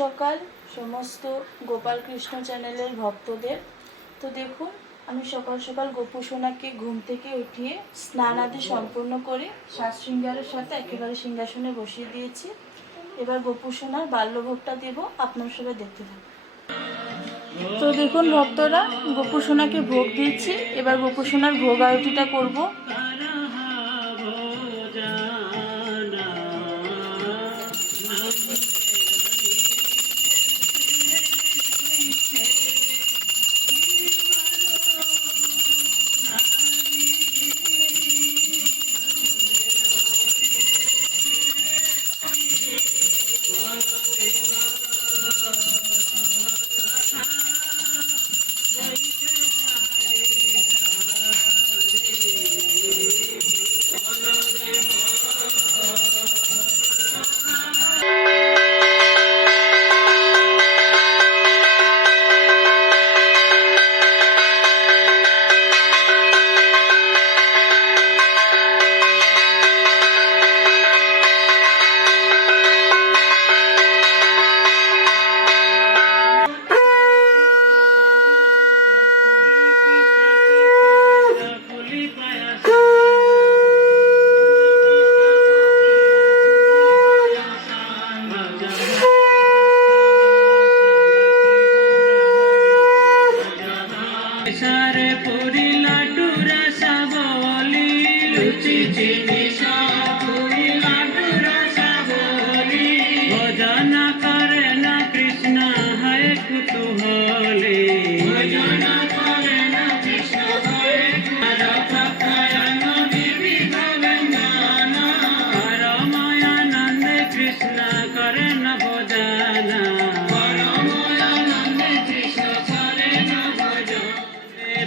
সকাল সমস্ত গোপাল কৃষ্ণ চ্যানেলের ভক্তদের। তো দেখুন, আমি সকাল সকাল গোপু সোনাকে ঘুম থেকে উঠিয়ে স্নান আদি সম্পূর্ণ করে সাজ শৃঙ্গারের সাথে একেবারে সিংহাসনে বসিয়ে দিয়েছি। এবার গোপু সোনার বাল্যভোগটা দেব, আপনার সবাই দেখতে থাকুন। তো দেখুন ভক্তরা, গোপু সোনাকে ভোগ দিয়েছি। এবার গোপু সোনার ভোগ আরতিটা করবো। सारे पूरी लाडू रसा बोली रुचि चीनी पूरी लाडू रसा बोली भजन करे न कृष्ण है कुतूहली भजन करे न कृष्ण है प्रकायन विविध व्यंजन परमानंद कृष्ण करे न भजन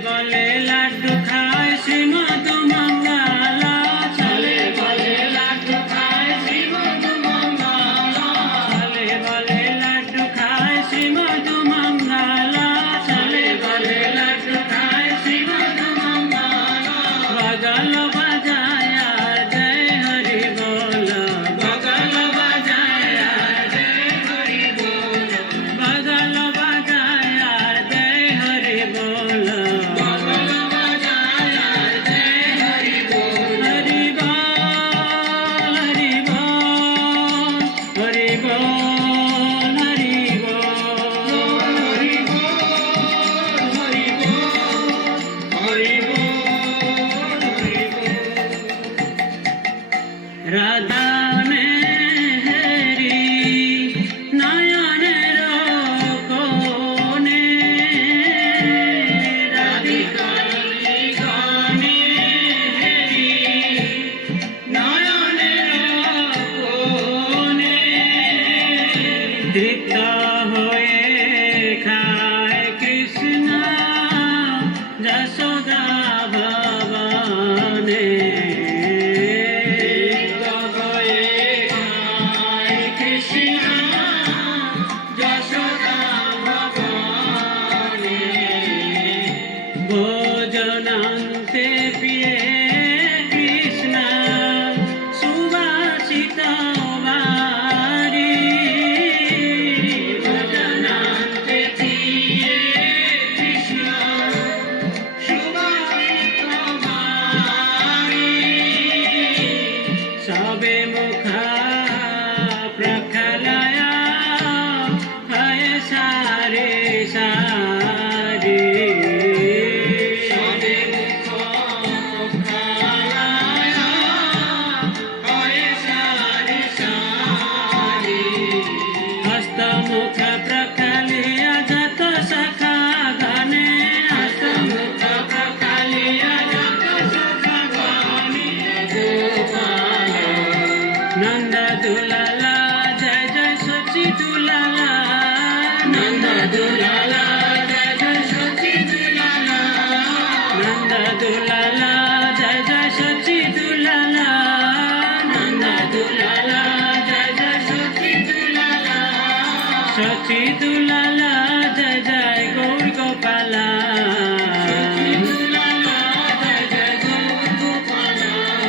बोले लाडू खाए श्रीमद मंगला चले बोले लाडू खाए श्रीमद मंगला चले बोले लाडू खाए श्रीमद मंगला चले बोले लाडू खाए श्रीमद मंगला बगल बजाया जय हरि बोल बगल बजाया जय हरि बोल बगल बजाया जय हरि बोल राधा ने हरी नयनेर कोणे राधिकाली गाने हरी नयनेर कोणे तृप्त होए खाए कृष्ण जशोदा भवने भोजनान्ते प्रिये कृष्ण सुवासित वारी भोजनान्ते प्रिये कृष्ण सुवासित वारी सबे मुखा प्रखलया हय सारे सारी हस्तमुख प्रखलिया जत सखा गाने हस्तमुख प्रखलिया जत सखा गाने गोपाल नंद दुलाला जय जय सची दुलाला नंद दुलाला जय जय सची दुलाला नंद दुलाला जय जय सची दुलाला नंद दुलाला जय जय सची दुलाला सची दुलाला जय जय गौर गोपाला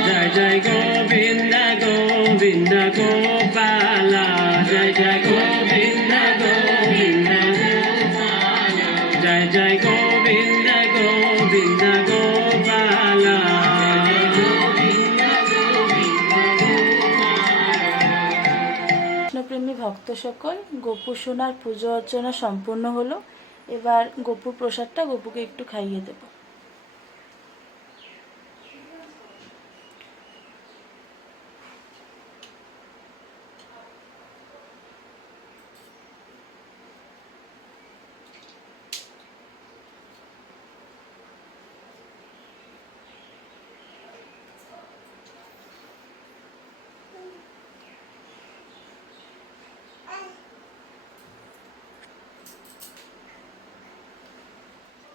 जय जय गोविंद गोविंद गोपाला जय जय गोविंद গোবিন্দ গোপাল কৃষ্ণপ্রেমী ভক্ত সকল, গোপু সোনার পুজো অর্চনা সম্পূর্ণ হলো। এবার গোপুর প্রসাদটা গোপুকে একটু খাইয়ে দেব।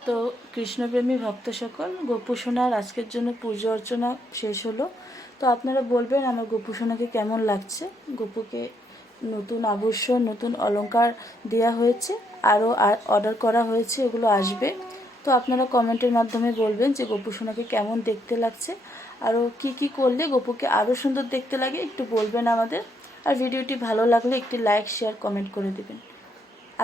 তো কৃষ্ণপ্রেমী ভক্ত সকল, গোপু সোনার আজকের জন্য পুজো অর্চনা শেষ হলো। তো আপনারা বলবেন আমার গোপু সোনাকে কেমন লাগছে। গোপুকে নতুন আভূষণ, নতুন অলংকার দেওয়া হয়েছে, আরও অর্ডার করা হয়েছে, এগুলো আসবে। তো আপনারা কমেন্টের মাধ্যমে বলবেন যে গোপু সোনাকে কেমন দেখতে লাগছে, আরও কি করলে গোপুকে আরও সুন্দর দেখতে লাগে একটু বলবেন আমাদের। আর ভিডিওটি ভালো লাগলে একটি লাইক, শেয়ার, কমেন্ট করে দেবেন।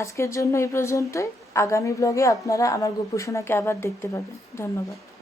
আজকের জন্য এই পর্যন্তই। আগামী ব্লগে আপনারা আমার গোপু সোনাকে আবার দেখতে পাবেন। ধন্যবাদ।